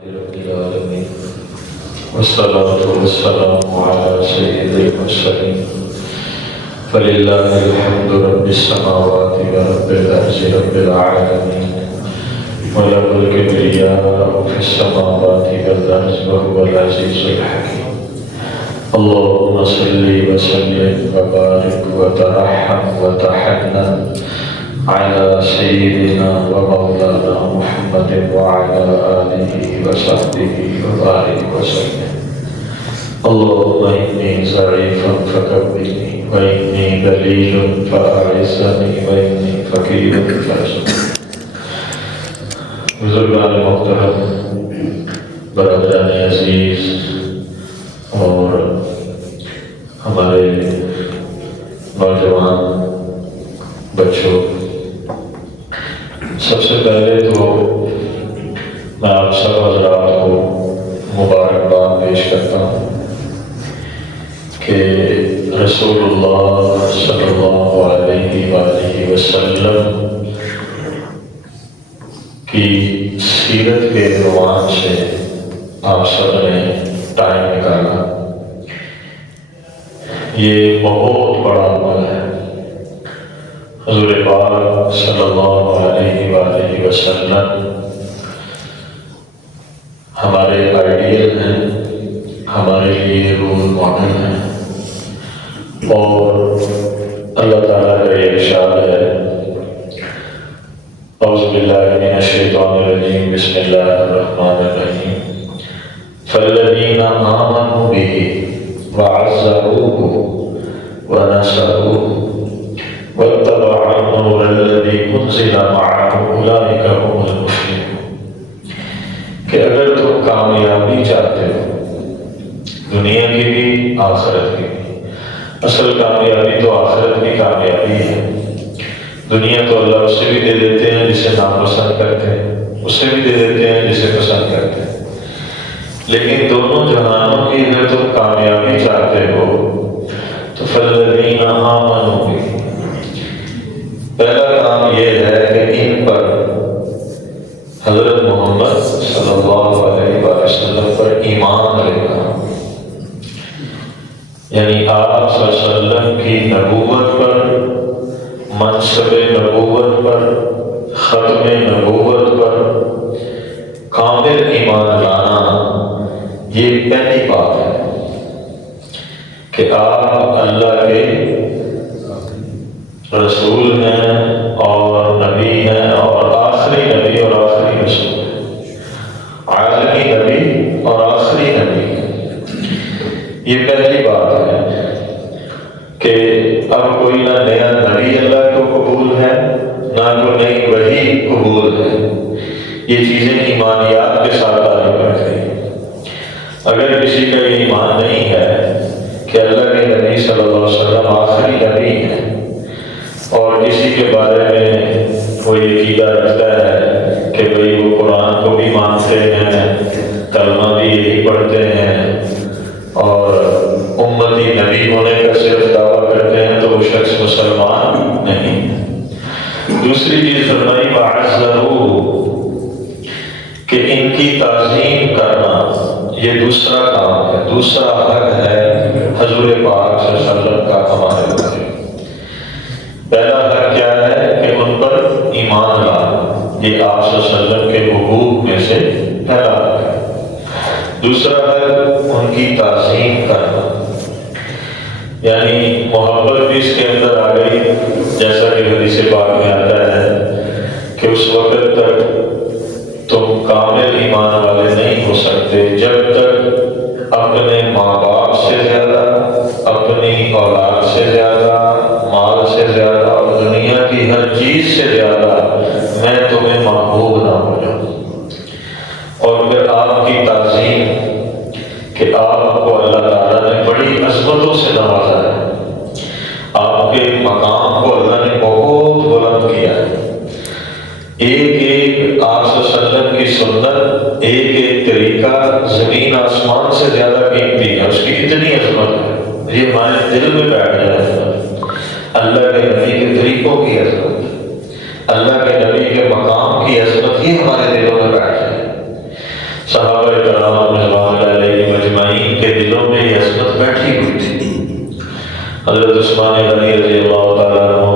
رب العالمين والصلاة والسلام على سيد المرسلين فلله الحمد رب السماوات ورب الأرض رب العالمين وله الكبرياء في السماوات والأرض وهو العزيز الحكيم. اللهم صل وسلم وبارك وترحم وتحنن على سيدنا ومولانا محمد وعلى آله وصحبه وبارك وسلم. اللهم إني ضعيف فقوّني وإني ذليل فأعزني وإني فقير فارزقني. بزرگان محترم، برادران عزیز اور ہمارے نوجوان بچوں، سب سے پہلے تو میں آپ سب حضرات کو مبارکباد پیش کرتا ہوں کہ رسول اللہ صلی اللہ علیہ وآلہ وسلم کی سیرت کے عنوان سے آپ سب نے ٹائم نکالا. یہ بہت بڑا عمل ہے. حضور پاک صلی اللہ علیہ وآلہ وسلم ہمارے آئیڈیل ہیں، ہمارے لیے رول ماڈل ہیں، اور اللہ تعالیٰ کا یہ ارشاد ہے، اعوذ باللہ من الشیطان الرجیم، بسم اللہ الرحمن الرحیم، فالذین آمنوا بہ وعزروہ ونصروہ واتبعوا النور الذی انزل معہ اولئک هم المفلحون. کہ اگر تم کامیابی چاہتے ہو، دنیا کی بھی آخرت کی بھی، اصل کامیابی تو آخرت کی کامیابی ہے. دنیا تو اللہ اسے بھی دے دیتے ہیں جسے ناپسند کرتے ہیں، اسے بھی دے دیتے ہیں جسے پسند کرتے ہیں، لیکن دونوں جہانوں کی اگر تم کامیابی چاہتے ہو تو فالذین آمنوا بہ، پہلا کام یہ ہے کہ ان پر، حضرت محمد صلی اللہ علیہ وسلم پر ایمان لے گا. یعنی آپ صلی اللہ علیہ وسلم کی نبوت پر، منصب نبوت پر، ختم نبوت پر کامل ایمان لانا، یہ پہلی بات ہے کہ آپ اللہ کے رسول ہیں اور نبی ہیں، اور آخری نبی اور آخری رسول ہیں، عالمی نبی اور آخری نبی. یہ پہلی بات ہے کہ اب کوئی نہ نیا نبی اللہ کو قبول ہے، نہ کوئی نئی وحی قبول ہے. یہ چیزیں ایمانیات کے ساتھ تعلق رکھتی ہیں. اگر کسی کا یہ ایمان نہیں ہے کہ اللہ کے نبی صلی اللہ علیہ وسلم آخری نبی ہیں، اور کسی کے بارے میں وہ یہ عقیدہ رکھتا ہے کہ بھئی وہ قرآن کو بھی مانتے ہیں، کلمہ بھی یہی پڑھتے ہیں، اور امتی نبی ہونے کا صرف دعویٰ کرتے ہیں، تو وہ شخص مسلمان نہیں ہے. دوسری چیز فرمائی وَعَزَّرُوهُ، کہ ان کی تعظیم کرنا یہ دوسرا کام ہے، دوسرا حق ہے حضور پاک صلی اللہ علیہ وسلم کا ہمارے اوپر. پہلا حق کیا ہے کہ ان پر ایمان لانا، یہ آپ صلی اللہ علیہ وسلم کے حقوق میں سے پہلا حق ہے. دوسرا حق ان کی تعظیم کرنا، یعنی محبت بھی اس کے اندر آ گئی، جیسا کہ حدیث پاک میں آتا ہے کہ اس وقت تک تم کامل ایمان والے نہیں ہو سکتے جب تک اپنے ماں باپ سے زیادہ، اپنی اولاد سے زیادہ، مال سے زیادہ اور دنیا کی ہر چیز سے زیادہ میں تمہیں محبوب نہ ہو جاؤں. اور پھر آپ کی تعظیم کہ آپ کو اللہ تعالیٰ نے بڑی عظمتوں سے نوازا ہے، آپ کے مقام کو اللہ نے بہت بلند کیا ہے. ایک ایک آپ صلی اللہ علیہ وسلم کی سنت، ایک ایک طریقہ زمین آسمان سے زیادہ قیمتی ہے، اس کی اتنی عظمت ہے، یہ ہمارے دل میں بیٹھ جائے. اللہ کے نبی کے طریقوں کی عظمت، اللہ کے نبی کے مقام کی عظمت ہی ہمارے دلوں میں بیٹھ جائے. صحابہ کرام رضوان اللہ علیہم اجمعین کے دلوں میں یہ عظمت بیٹھی ہوئی تھی۔ حضرت عثمان غنی رضی اللہ تعالیٰ عنہ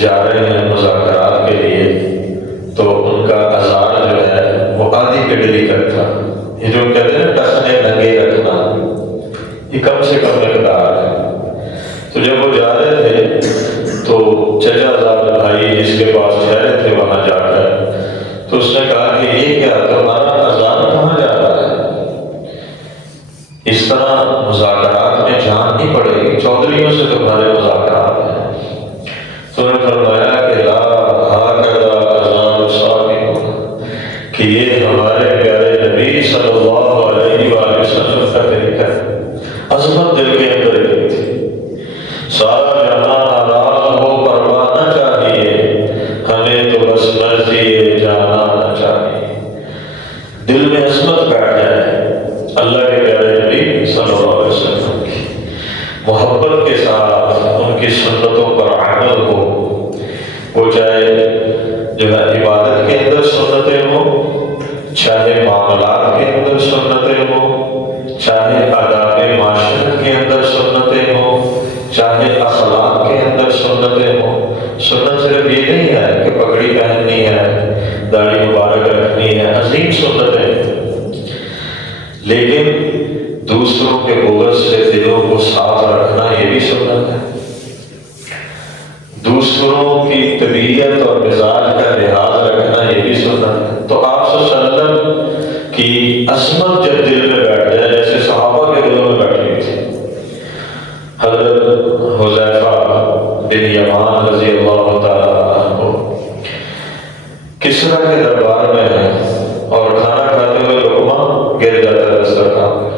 جا رہے ہیں مذاکرات کے لیے، تو ان کا ازار جو ہے وہ آدھی کڈلی تک تھا۔ یہ جو کہتے ہیں ٹخنے ننگے رکھنا، یہ کم سے کم مقدار ہے۔ تو جب وہ جا رہے تھے تو چچا زاد بھائی جس کے پاس ٹھہرے تھے وہاں جا کر، تو اس نے کہا کہ یہ کیا تمہارا ازار کہاں جا رہا ہے؟ اس طرح مذاکرات میں جان نہیں پڑے گی، چودھریوں سے تمہارے مذاکرات ہیں۔ تو نے فرمایا کہ لا ہاکذا اذان الصادق، کہ یہ ہمارے پیارے نبی صلی اللہ علیہ وآلہ وسلم کا طریقہ ہے۔ عظمت دل کے اندر ایک تھی، سارا جہاں ناراض ہو پرواہ نہ چاہیے، ہمیں تو بس مرضی جانا نہ چاہیے۔ دل میں عظمت بیٹھ جائے اللہ کے پیارے نبی صلی اللہ علیہ وسلم کی، محبت کے ساتھ ان کی سنتوں پر عمل ہو، وہ چاہے جو ہے عبادت کے اندر سنتیں ہوں، چاہے معاملات کے اندر سنتیں ہوں، چاہے آداب معاشرت کے اندر سنتیں ہوں، چاہے اخلاق کے اندر سنتیں ہوں۔ سنت صرف یہ نہیں ہے کہ پگڑی پہننی ہے، داڑھی مبارک رکھنی ہے، عظیم سنتیں، لیکن دوسروں کے بغض سے دلوں کو صاف رکھنا یہ بھی سنت ہے۔ دوسروں کی طبیعت اور مزاج کا لحاظ رکھنا یہ بھی سنت ہے۔ تو آپ صلی اللہ علیہ وسلم کی عظمت جب دل میں بیٹھ جائے، جیسے صحابہ کے دلوں میں بیٹھی ہوئی تھی۔ حضرت حذیفہ بن یمان رضی اللہ تعالیٰ عنہ کسریٰ کے دربار میں ہیں اور کھانا کھاتے ہوئے لقمہ گر جاتا ہے دسترخوان پہ،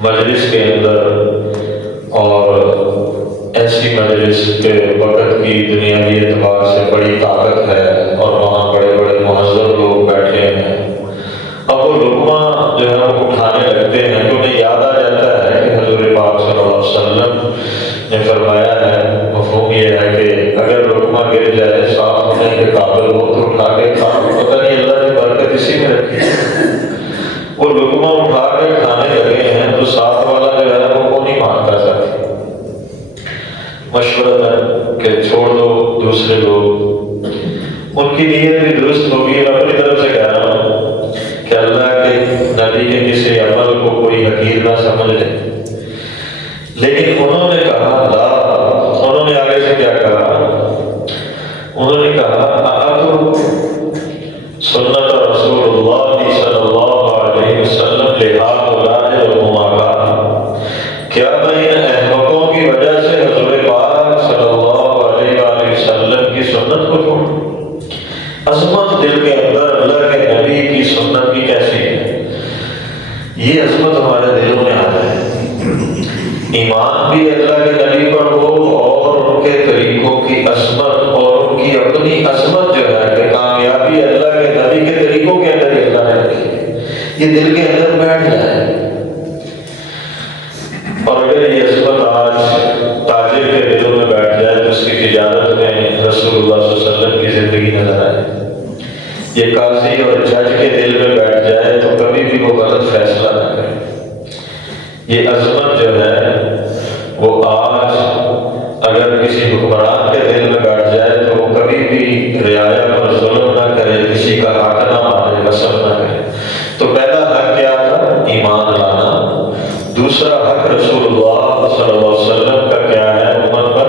مجلس کے اندر، اور ایسی مجلس کے وقت کی دنیاوی اعتبار سے بڑی طاقت ہے اور وہاں بڑے بڑے معذب لوگ بیٹھے ہیں۔ اب وہ لقمہ جو ہے وہ اٹھانے لگتے ہیں تو انہیں یاد آ جاتا ہے کہ حضور پاک صلی اللہ علیہ وسلم نے فرمایا ہے، مفہوم یہ ہے کہ اگر لقمہ گر جائے صاف ہونے کے قابل ہو تو اٹھا کے کھاؤ، پتہ نہیں اللہ نے برکت اسی میں رکھی ہے۔ وہ لقمہ اٹھا کے کھانے لگے ہیں تو ساتھ والا جو ہے وہ نہیں مانتا تھا، مشورہ کہ چھوڑ دو دوسرے لوگ۔ ان کی نیت بھی درست ہوگی، اور اپنی طرف سے کہہ رہا ہوں کہ اللہ کے نبی کے کسی عمل کو کوئی حقیر نہ سمجھ لے، لیکن انہوں نے کہا لا، انہوں نے آگے سے کیا کہا؟ انہوں نے کہا اَأَتُرُ سنت رسول اللہ صلی اللہ علیہ وسلم لِهَٰؤُلَاءِ الْأُمَرَاءِ، کیا میں ان احمقوں کی وجہ سے حضور پاک صلی اللہ علیہ وآلہ وسلم کی سنت کو چھوڑوں؟ عظمت دل کے اندر اللہ کے نبی کی سنت کی کیسی ہے، یہ عظمت ہمارے دلوں میں آ جائے، ایمان بھی اللہ کے نبی پر ہو اور ان کے طریقوں کی عظمت اور ان کی اپنی عظمت جو ہے کہ کامیابی اللہ کے نبی کے طریقوں کے اندر ہی اللہ نے رکھی ہے، یہ دل کے اندر بیٹھ جائے۔ اور اگر یہ عظمت آج تاجر کے دلوں میں بیٹھ جائے تو اس کی تجارت میں رسول اللہ صلی اللہ علیہ وسلم کی زندگی نظر آئے۔ یہ قاضی اور جج کے دل میں بیٹھ جائے تو کبھی بھی وہ غلط فیصلہ نہ کرے۔ یہ عظمت جو ہے وہ آج اگر کسی حکمران کے دل میں بیٹھ جائے تو وہ کبھی بھی رعایا پر ظلم نہ کرے، کسی کا حق نہ مانے، قسم نہ کرے۔ تو پہلا حق کیا تھا؟ ایمان لانا۔ دوسرا حق رسول اللہ صلی اللہ علیہ وسلم کا کیا ہے امت پر؟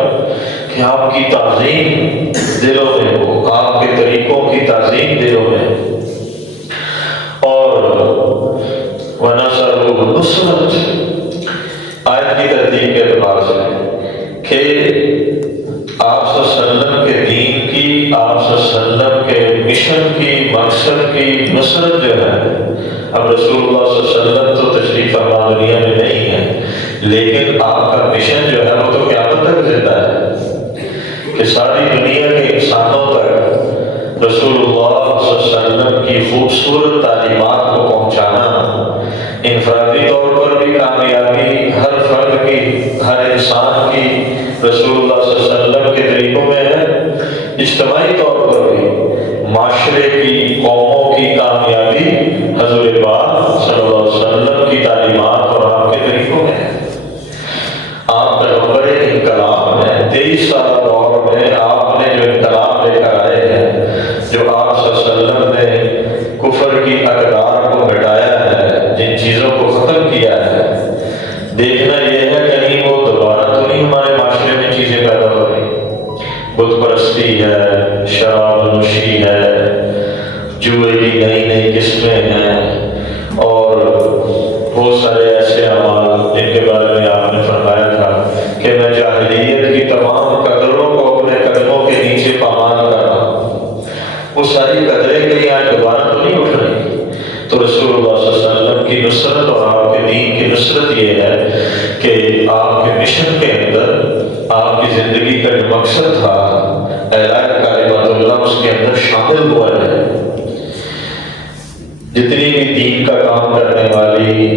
کہ آپ کی تعظیم دلوں میں ہو، آپ کے طریقوں کی تعظیم دلوں میں ہو۔ اور وَنَصَرُ نصرت آیت کی ترتیب کے اعتبار سے کہ آپ صلی اللہ علیہ وسلم کے دین کی، آپ صلی اللہ علیہ وسلم کے مشن کی، مقصد کی نصرت جو ہے، اب رسول اللہ صلی اللہ علیہ وسلم تو تشریف فرما دنیا میں نہیں ہے، لیکن آپ کا مشن جو ہے وہ تو قیامت تک زندہ ہے کہ ساری دنیا کے انسانوں تک رسول اللہ صلی اللہ علیہ وسلم کی خوبصورت تعلیمات کو پہنچانا۔ انفرادی طور پر بھی کامیابی ہر فرد کی، ہر انسان کی رسول اللہ صلی اللہ علیہ وسلم کے طریقوں میں ہے، اجتماعی طور پر بھی معاشرے کی، قوموں کی کامیابی پاک صلی اللہ علیہ وسلم کی تعلیمات اور آپ کے طریقوں میں ہے۔ آپ پیغمبر انقلاب ہیں، 23 سالہ دور میں آپ نے جو انقلاب لے کر آئے ہیں، جو آپ صلی اللہ علیہ وسلم نے کفر کی اقدار کو مٹایا ہے، جن چیزوں کو ختم کیا ہے، دیکھنا یہ ہے کہیں وہ دوبارہ تو نہیں ہمارے معاشرے میں چیزیں پیدا ہو رہی۔ بت پرستی ہے، شراب نوشی ہے، جوئے کی نئی نئی قسمیں ہیں، اور بہت سارے ایسے اعمال جن کے بارے میں آپ نے فرمایا تھا کہ میں جاہلیت کی تمام قدروں کو اپنے قدموں کے نیچے پامال کر رہا ہوں۔ وہ ساری قدریں کہیں آج دوبارہ تو نہیں اٹھ رہی۔ تو رسول اللہ صلی اللہ علیہ وسلم کی نصرت اور آپ کے دین کی نصرت یہ ہے کہ آپ کے مشن کے اندر آپ کی زندگی کا جو مقصد تھا اعلاء کلمۃ اللہ، اس کے اندر شامل ہوا ہے۔ جتنی بھی دین کا کام کرنے والی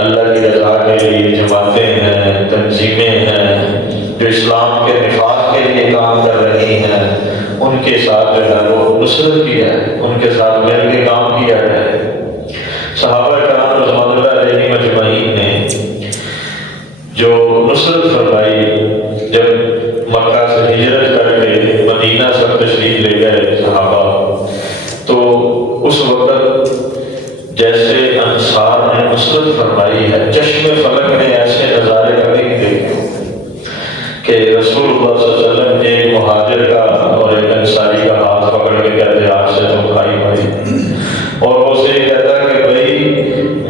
اللہ کی رضا کے لیے جماعتیں ہیں، تنظیمیں ہیں، جو اسلام کے نفاذ کے لیے کام کر رہی ہیں، ان کے ساتھ جو ہے وہ نصرت کی ہے، ان کے ساتھ مل کے کام کیا ہے۔ صحابہ کرام رضوان اللہ علیہم اجمعین نے جو نصرت فرمائی، جب مکہ سے ہجرت کر کے مدینہ سب تشریف لے گئے صحابہ، تو اس وقت جیسے انصار نے نصرت فرمائی ہے، چشم فلک نے ایسے نظارے کبھی نہیں دیکھے کہ رسول اللہ صلی اللہ علیہ وسلم ایک مہاجر کا اور ایک انصاری کا ہاتھ پکڑ کے کہتے آج سے تم بھائی بھائی، اور وہ اسے کہتا کہ بھائی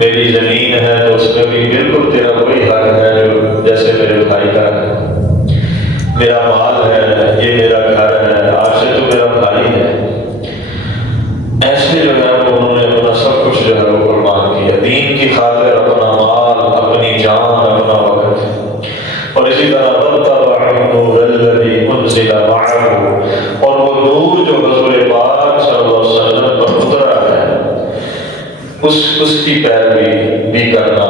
میری زمین ہے تو اس میں بھی بالکل تیرا وہی حق ہے جو جیسے میرے بھائی کا ہے، میرا مال ہے، یہ میرا گھر ہے، آج سے تو میرا بھائی ہے۔ ایسے جو ہے انہوں نے اپنا سب کچھ جو ہے وہ قربان کیا، دین کی خاطر اپنا مال، اپنی جان، اپنا وقت۔ اور اسی طرح واتبعوا النور الذی انزل معه، اور وہ نور جو حضور پاک صلی اللہ علیہ وسلم پر اترا ہے اس کی پیروی بھی کرنا،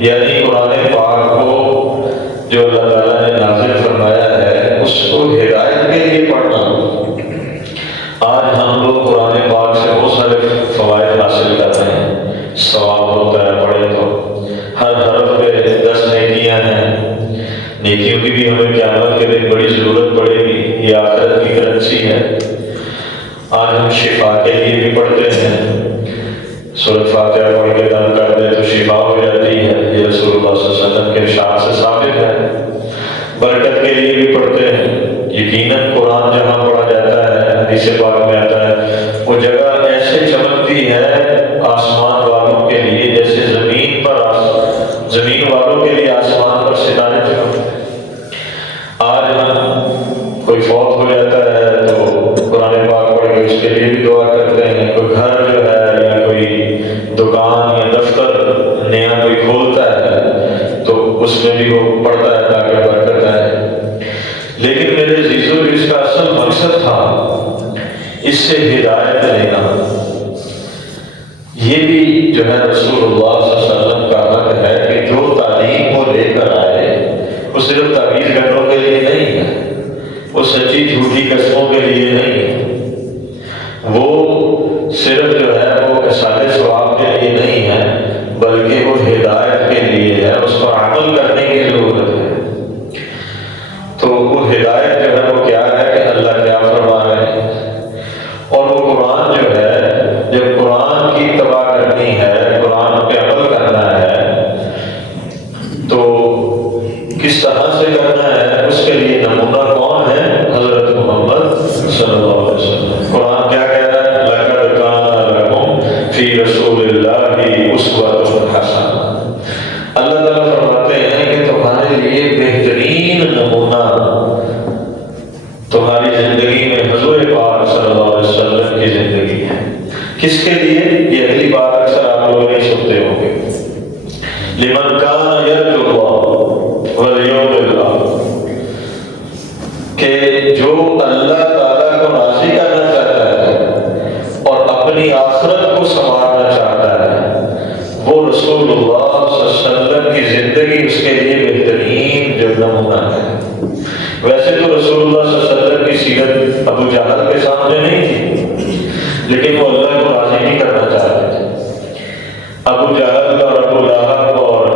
یعنی قرآن پاک کو جو اللہ تعالیٰ نے نازل فرمایا ہے اس کو ہدایت کے لیے پڑھنا۔ آج ہم لوگ قرآن پاک سے بہت سارے فوائد حاصل کر رہے ہیں، ثواب ہوتا ہے پڑھے تو، ہر حرف پہ 10 نیکیاں ہیں، نیکیوں کی بھی ہمیں قیامت کے دن بڑی ضرورت پڑے گی، یہ آخرت کی کرنسی ہے۔ آج ہم شفا کے لیے بھی پڑھتے ہیں، سورۃ فاتحہ پڑھ کے دم کر دے تو شفا ہو جاتی ہے، یہ رسول اللہ صلی اللہ علیہ وسلم کے ارشاد سے ثابت ہے۔ برکت کے لیے بھی پڑھتے ہیں، یقیناً قرآن جہاں پڑھا جاتا ہے، حدیث پاک میں آتا ہے، وہ جگہ ایسے چمکتی ہے آسمان والوں کے لیے جیسے زمین والوں کے لیے آسمان پر ستارے چمکتے ہیں۔ آج ہم کوئی فوت ہو جاتا ہے تو قرآن پاک پڑھ کے اس کے لیے بھی دعا کرتے ہیں، کوئی گھر جو ہے یا کوئی دکان یا دفتر نیا کوئی کھولتا ہے تو اس میں بھی وہ پڑھتا ہے تاکہ برکت آئے۔ لیکن میرے عزیزو، جو اس کا اصل مقصد تھا اس سے ہدایت لینا، یہ بھی جو ہے رسول اللہ صلی اللہ علیہ وسلم کا حق ہے کہ جو تعلیم وہ لے کر آئے وہ صرف تعویذ گھروں کے لیے نہیں ہے، وہ سچی جھوٹی قسموں کے لیے نہیں ہے، وہ صرف جو ہے وہ اصالِ ثواب کے لیے نہیں ہے، بلکہ وہ ہدایت کے لیے ہے، اس پر عمل کرنے کی ضرورت ہے۔ تو وہ ہدایت جو ہے وہ کیا ہے کہ اللہ کیا فرما رہے ہیں، اور وہ قرآن جو ہے جب قرآن کی اتباع کرنی ہے، قرآن پہ عمل کرنا ہے تو کس طرح سے کرنا ہے، اس کے لیے نمونہ کون ہے؟ حضرت محمد صلی اللہ علیہ وسلم۔ قرآن کیا کہہ رہا ہے؟ لَقَدْ كَانَ لَكُمْ فِي رَسُولِ اللَّهِ أُسْوَةٌ حَسَنَةٌ۔ اللہ تعالیٰ فرماتے ہیں کہ تمہارے لیے بہترین نمونہ تمہاری زندگی میں حضور پاک صلی اللہ علیہ وسلم کی زندگی ہے۔ کس کے لیے؟ یہ اگلی بات اکثر آپ لوگ نہیں سنتے ہوں گے، لمن کان یرجو اللہ والیوم الآخر، کہ جو اللہ تعالیٰ کو راضی کرنا چاہتا ہے اور اپنی آخرت کو سنوارنا چاہتا ہے، وہ رسول اللہ صلی اللہ علیہ وسلم کی زندگی اس کے لیے بہترین جو ابو جہل اور ابو لہب اور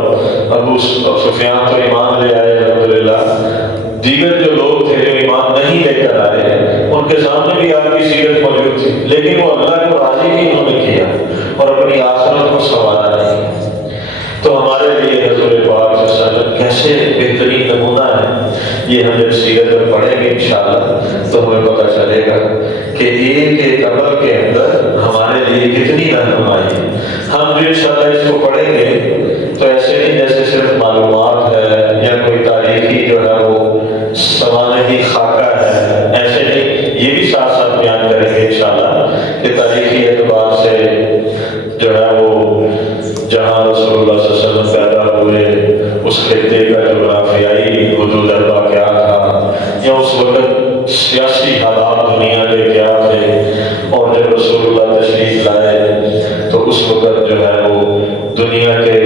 ابو سفیان تو ایمان لے آئے الحمدللہ، دیگر جو لوگ تھے جو ایمان نہیں لے کر آئے ان کے سامنے بھی آپ کی سیرت موجود تھی، لیکن وہ اللہ کو راضی ہی انہوں نے کیا اور اپنی آخرت کو سنوارا نہیں۔ تو ہمارے لیے حضور پاک صلی اللہ علیہ وسلم کیسے بہترین نمونہ ہے، یہ ہم جب سیرت میں پڑھیں گے انشاءاللہ تو ہمیں پتہ چلے گا کہ ایک ایک عمل کے اندر ہمارے لیے کتنی رہنمائی ہے۔ ہم جو انشاءاللہ اس کو پڑھیں گے تو ایسے نہیں جیسے صرف معلومات ہے یا کوئی تاریخی جو ہے وہ سوانحی خاکہ ہے، ایسے نہیں، یہ بھی ساتھ ساتھ بیان کریں گے انشاءاللہ کہ تاریخی اعتبار سے جو ہے وہ جہاں رسول اللہ صلی اللہ علیہ وسلم پیدا ہوئے اس خطے کا جغرافیائی حدود اربع کیا تھا، یا اس وقت سیاسی حالات دنیا کے کیا تھے، اور جب رسول اللہ تشریف لائے تو اس وقت جو ہے وہ دنیا کے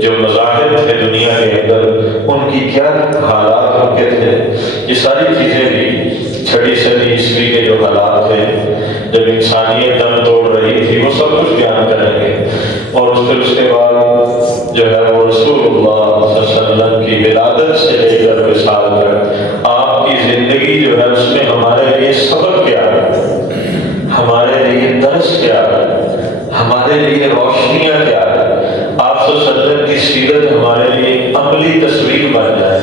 جو مذاہب تھے دنیا کے اندر ان کی کیا حالات ان کے تھے، یہ ساری چیزیں بھی چھٹی صدی عیسوی کے جو حالات تھے جب انسانیت دم توڑ رہی تھی وہ سب کچھ بیان کریں گے۔ اور اس کے بعد جو ہے وہ رسول اللہ صلی اللہ علیہ وسلم کی ولادت سے لے کر وصال تک آپ کی زندگی جو ہے اس میں ہمارے لیے سبق کیا ہے، ہمارے لیے درس کیا ہے، ہمارے لیے روشنیاں کیا ہے۔ آپ صلی اللہ علیہ وسلم کی سیرت ہمارے لیے عملی تصویر بن جائے،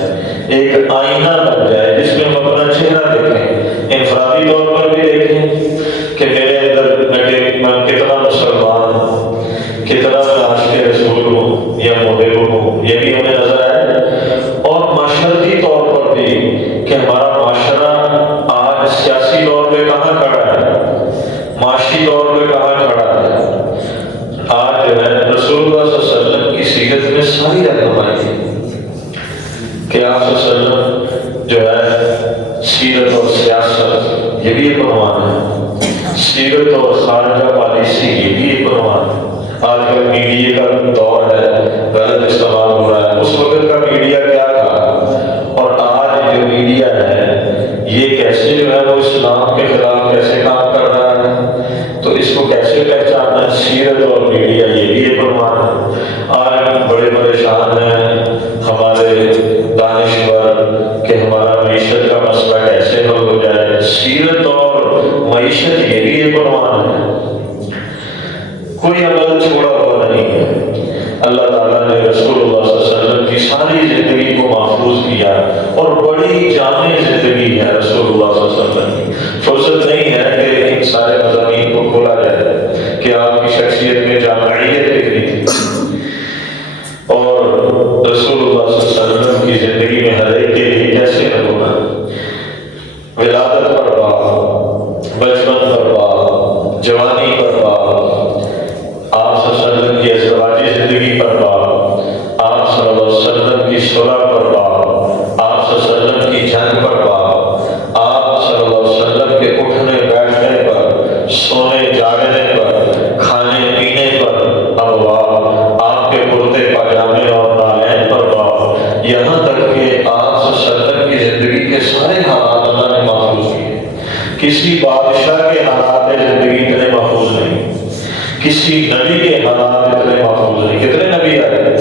ایک آئینہ بن جائے جس میں ہم اپنا چہرہ دیکھیں، انفرادی طور پر بھی دیکھیں کہ میرے اندر میں کتنا مسلمان ہوں، کتنا میں عاشق رسول ہوں یا محب ہوں، یہ بھی ہمیں نظر آئے، اور معاشرتی طور پر بھی کہ ہمارا معاشرہ آج سیاسی طور پہ کہاں کھڑا ہے، معاشی طور پہ کہاں کھڑا ہے۔ آج جو ہے رسول اللہ صلی اللہ علیہ وسلم کی سیرت میں ساری رہنمائی ہے کہ آپ صلی اللہ علیہ وسلم جو ہے سیرت اور سیاست یہ بھی ایک عنوان ہے، سیرت اور خارجہ پالیسی یہ بھی ایک عنوان ہے۔ آج کل میڈیا کا دور ہے، غلط استعمال ہو رہا ہے، اس وقت کا میڈیا کیا تھا اور آج جو میڈیا ہے یہ کیسے جو ہے وہ اسلام کے خلاف کیسے کام کر رہا ہے، تو اس کو کیسے پہچاننا ہے۔ سیرت اور میڈیا یہ بھی ایک عنوان ہے۔ آج بڑے بڑے شان ہیں ہمارے دانشور کہ ہمارا معیشت کا مسئلہ کیسے حل ہو جائے، سیرت اور معیشت یہ بھی ایک عنوان ہے۔ کوئی عمل چھوڑا ہوا نہیں ہے۔ اللہ تعالیٰ نے رسول اللہ صلی اللہ علیہ وسلم کی ساری زندگی کو محفوظ کیا اور بڑی جامع زندگی ہے رسول اللہ صلی اللہ علیہ وسلم کی۔ فرصت نہیں ہے کہ ان سارے مضامین کو کھولا جائے کہ آپ کی شخصیت میں جامعیت کتنی تھی، اور رسول اللہ صلی اللہ علیہ وسلم کی زندگی میں ہر ایک کے لیے کیسے نمونہ، ولادت پر بات، بچپن پر بات، جوانی پر بات، آپ صلی اللہ علیہ وسلم کی ازدواجی زندگی پر بات، آپ صلی اللہ علیہ وسلم کی صلح پر بات، آپ صلی اللہ علیہ وسلم کی جنگ پر بات، آپ صلی اللہ علیہ وسلم کے اٹھنے بیٹھنے پر، سونے جاگنے پر، کھانے پینے پر ابواب، آپ کے کرتے پاجامے اور نالین پر بات، یہاں تک کہ آپ صلی اللہ علیہ وسلم کی زندگی کے سارے حالات اللہ نے محفوظ کیے۔ کسی بادشاہ کے حالات زندگی اتنے محفوظ نہیں، کسی نبی کے حالات اتنے محفوظ نہیں۔ کتنے نبی آئے،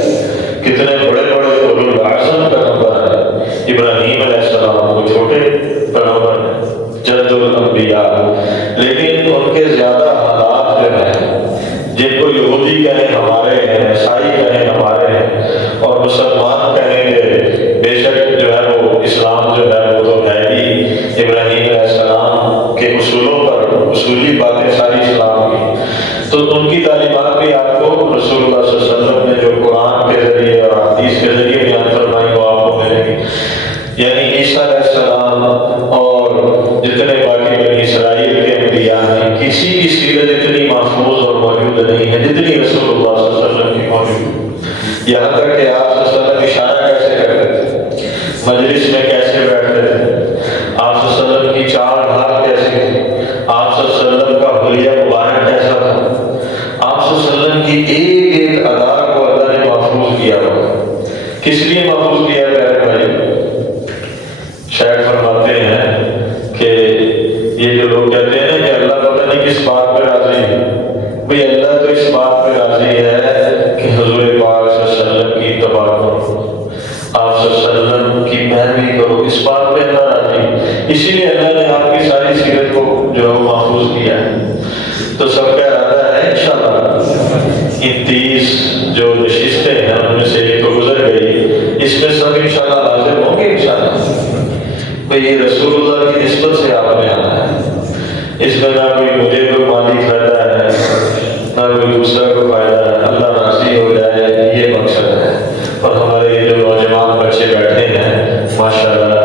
کتنے بڑے بڑے اولو العزم پیغمبر ہیں، ابراہیم علیہ السلام وہ چھوٹے پیغمبر ہیں، جد الانبیاء، لیکن ان کے زیادہ حالات جو ہیں، جن کو یہودی کہیں ہمارے ہیں، عیسائی کہیں ہمارے ہیں، اور مسلمان کہیں گے بے شک جو ہے وہ اسلام جو ہے وہ تو ہے ہی ابراہیم علیہ السلام کے اصولوں پر، اصولی باتیں ساری اسلام کی، تو ان کی تعلیمات بھی آپ کو رسول اللہ صلی اللہ علیہ وسلم نے جو قرآن کے ذریعے اور حدیث کے ذریعے بیان فرمائی وہ آپ کو ملے گی۔ یعنی عیسیٰ علیہ السلام اور جتنے باقی بنی اسرائیل کے انبیاء ہیں کسی کی سیرت اتنی محفوظ اور موجود نہیں ہے جتنی رسول اللہ صلی اللہ علیہ وسلم کی موجود۔ یہاں تک کہ آپ صلی اللہ علیہ وسلم اشارہ کیسے کرتے تھے، مجلس میں کیسے بیٹھتے تھے، آپ صلی اللہ علیہ وسلم کی چال ڈھال کیسے تھی، آپ صلی اللہ علیہ وسلم کا حلیہ مبارک کیسا تھا، آپ صلی اللہ علیہ وسلم کی ایک ایک ادا کو اللہ نے محفوظ کیا ہوا۔ کس لیے محفوظ کیا پیارے بھائی؟ شاید فرماتے ہیں کہ یہ جو لوگ کہتے ہیں کہ اللہ پتہ نہیں کس بات پہ راضی ہے، بھئی اللہ تو اس بات پہ راضی ہے اس بات پہ اللہ راضی، اسی لیے اللہ نے آپ کی ساری سیرت کو جو ہے محفوظ کیا ہے۔ تو سب کا ارادہ ہے انشاءاللہ ان 30 جو نشستیں ہیں ان میں سے یہ تو گزر گئی، اس میں سب انشاءاللہ حاضر ہوں گے انشاءاللہ۔ بھئی یہ رسول اللہ کی نسبت سے آپ نے آنا ہے، اس میں نہ کوئی مجھے کوئی مالی فائدہ ہے نہ کوئی دوسرا کوئی فائدہ ہے، اللہ راضی ہو جائے یہ مقصد ہے۔ اور ہمارے یہ جو نوجوان بچے بیٹھے ہیں ماشاءاللہ،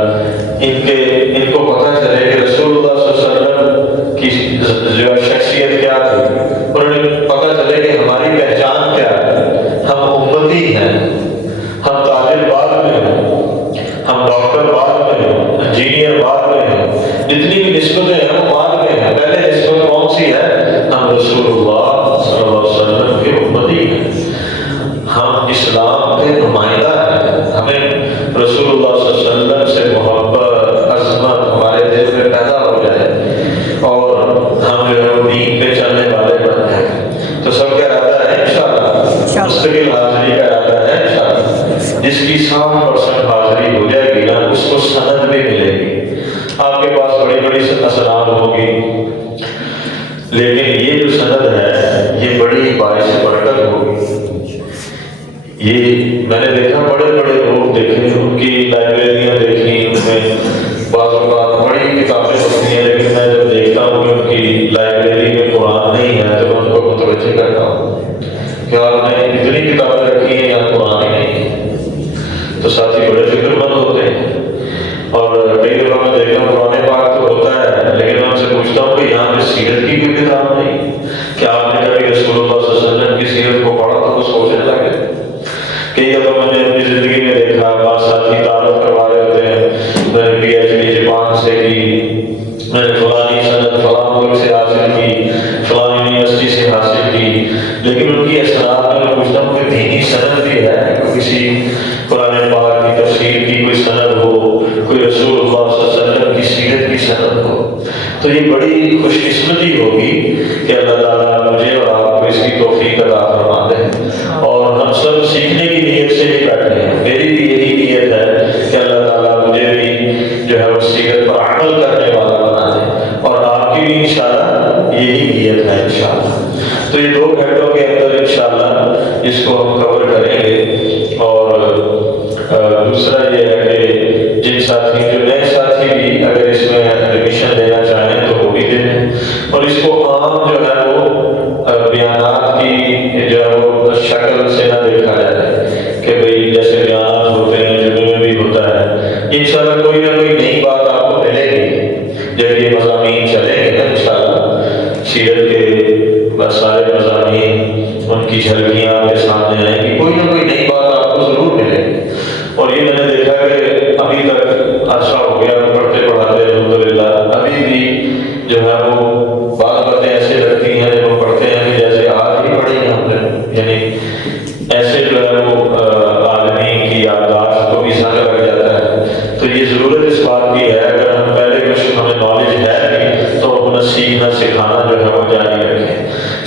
ان کو پتہ چلے کہ رسول اللہ صلی اللہ علیہ وسلم کی جو شخصیت کیا تھی، اور انہیں پتہ چلے کہ ہماری پہچان کیا ہے، ہم امتی ہیں، ہم تاجر بعد میں ہیں، ہم ڈاکٹر بعد میں ہیں، انجینئر بعد میں ہیں، جتنی بھی نسبتیں ہیں وہ بعد میں ہیں، پہلے نسبت کون سی ہے؟ ہم رسول اللہ صلی اللہ علیہ وسلم کے امتی ہیں، ہم اسلام کے نمائندہ ہیں، ہمیں رسول اللہ صلی اللہ علیہ وسلم سے محبت عظمت ہمارے دل میں پیدا ہو جائے اور ہم جو ہے دین پہ چلنے والے بن جائیں۔ تو سب کا ارادہ ہے انشاءاللہ، مستقل حاضری کا ارادہ ہے انشاءاللہ، جس کی 100% حاضری ہو جائے گی نا اس کو سند بھی ملے گی۔ آپ کے پاس بڑی بڑی اسناد ہوگی، لیکن یہ جو سند ہے یہ بڑی باعث برکت ہوگی۔ یہ میں نے دیکھا، بڑے بڑے لوگ دیکھے، ان کی لائبریریاں دیکھی، ان میں بعض اوقات بڑی کتابیں ہوتی ہیں، لیکن میں جب دیکھتا ہوں کہ ان کی لائبریری میں قرآن نہیں ہے تو میں ان کو متوجہ کرتا ہوں کہ آپ نے اتنی کتابیں رکھی ہیں یہاں قرآن ہی نہیں ہے۔ تو ساتھی بڑے فکر مند ہوتے ہیں، اور کئی دفعہ میں دیکھتا ہوں قرآن پاک تو ہوتا ہے، لیکن میں ان سے پوچھتا ہوں کہ یہاں پہ سیرت کی کوئی کتاب نہیں، کیا آپ نے کبھی رسول اللہ صلی اللہ علیہ وسلم کی سیرت کو پڑھا تو وہ سوچنے لگے۔ کئی دفعہ میں نے اپنی زندگی میں دیکھا، بعض ساتھی تعارف کروا رہے ہوتے ہیں، میں نے PhD جاپان سے کی، میں نے فلانی سند فلاں ملک سے حاصل کی، فلانی یونیورسٹی سے حاصل کی، لیکن ان کی اسناد میں پوچھتا ہوں کہ دینی سند بھی ہے، کسی قرآن پاک کی تفسیر کی کوئی سند ہو، کوئی رسول اللہ صلی اللہ علیہ وسلم کی سیرت کی سند ہو، تو یہ بڑی خوش قسمتی ہوگی کہ اللہ تعالیٰ مجھے اور آپ کو اس کی توفیق عطا فرما دے۔ اور ہم سب سیکھنے کی نیت سے ہی بیٹھے ہیں، میری بھی یہی نیت ہے کہ اللہ تعالیٰ مجھے بھی جو ہے اس سیرت پر عمل کرنے والا بنا دے، اور آپ کی بھی انشاءاللہ یہی نیت ہے انشاءاللہ۔ تو یہ 2 گھنٹوں کے اندر انشاءاللہ اس کو ہم کور کریں گے۔ اور دوسرا یہ ہے کہ جن ساتھی جو نئے ساتھی بھی اگر اس میں ایڈمیشن لینا چاہیں تو وہ بھی دیں، اور اس کو عام جو ہے وہ بیانات کی جو ہے وہ شکل سے نہ دیکھا جائے کہ بھئی جیسے بیانات ہوتے ہیں جنہوں میں بھی ہوتا ہے، انشاءاللہ کوئی نہ کوئی نئی بات آپ کو ملے گی جب یہ مضامین چلیں گے نا انشاءاللہ، سیرت کے سارے مضامین ان کی جھلکیاں آپ کے سامنے آئیں گی، کوئی نہ کوئی نئی بات آپ کو ضرور ملے گی۔ اور یہ میں نے دیکھا کہ ابھی تک عرصہ ہو گیا پڑھتے پڑھاتے الحمدللہ، ابھی بھی جو ہے وہ بعض باتیں ایسے لگتی ہیں جب وہ پڑھتے ہیں کہ جیسے آج ہی پڑھی ہیں ہم نے، یعنی ایسے جو ہے وہ آدمی کی یادداشت کو بھی زنگ لگ جاتا ہے۔ تو یہ ضرورت اس بات کی ہے، اگر ہم پہلے کچھ ہمیں نالج ہے بھی تو اپنا سیکھنا سکھانا جو ہے وہ جاری رکھیں۔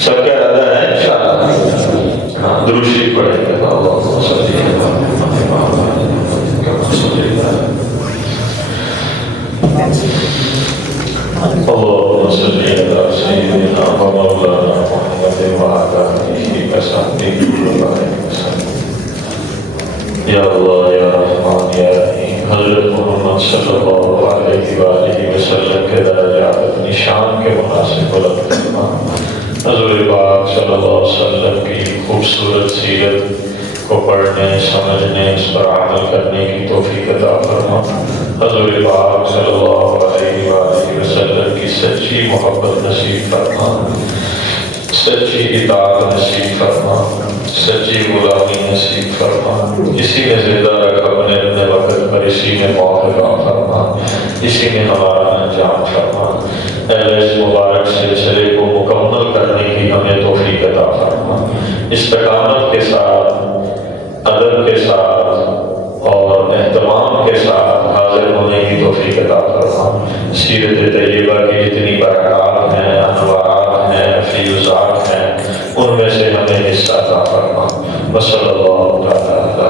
سب کا ارادہ ہے انشاءاللہ، درود شریف پڑھیں گے۔ اللهم صل على سيدنا ومولانا محمد وعلى آله وصحبه وسلم۔ یا اللہ یا رحمان یا رحیم، حضرت محمد صلی اللہ علیہ وآلہ وسلم کے درجات اپنی شان کے مناسب بلند فرما۔ حضور پاک صلی اللہ علیہ وسلم کی خوبصورت سیرت کو پڑھنے، سمجھنے، اس پر عمل کرنے کی توفیق عطا فرما۔ حضور پاک صلی اللہ علیہ وآلہ وسلم کی سچی محبت نصیب فرما، سچی اطاعت نصیب فرما، سچی غلامی نصیب فرما۔ اسی میں زندہ رکھ اپنے وقت پر، اسی میں موت عطا فرما، اسی میں ہمارا انجام فرما۔ اے اس مبارک سلسلے کو مکمل کرنے کی ہمیں توفیق عطا فرما، استقامت کے ساتھ، ادب کے ساتھ اور اہتمام کے ساتھ حاضر ہونے کی توفیق عطا فرما۔ سیرت طیبہ کی جتنی برکات ہیں، انوارات ہیں، فیوزات ہیں، ان میں سے ہمیں حصہ عطا فرما۔ وصلی اللہ تعالیٰ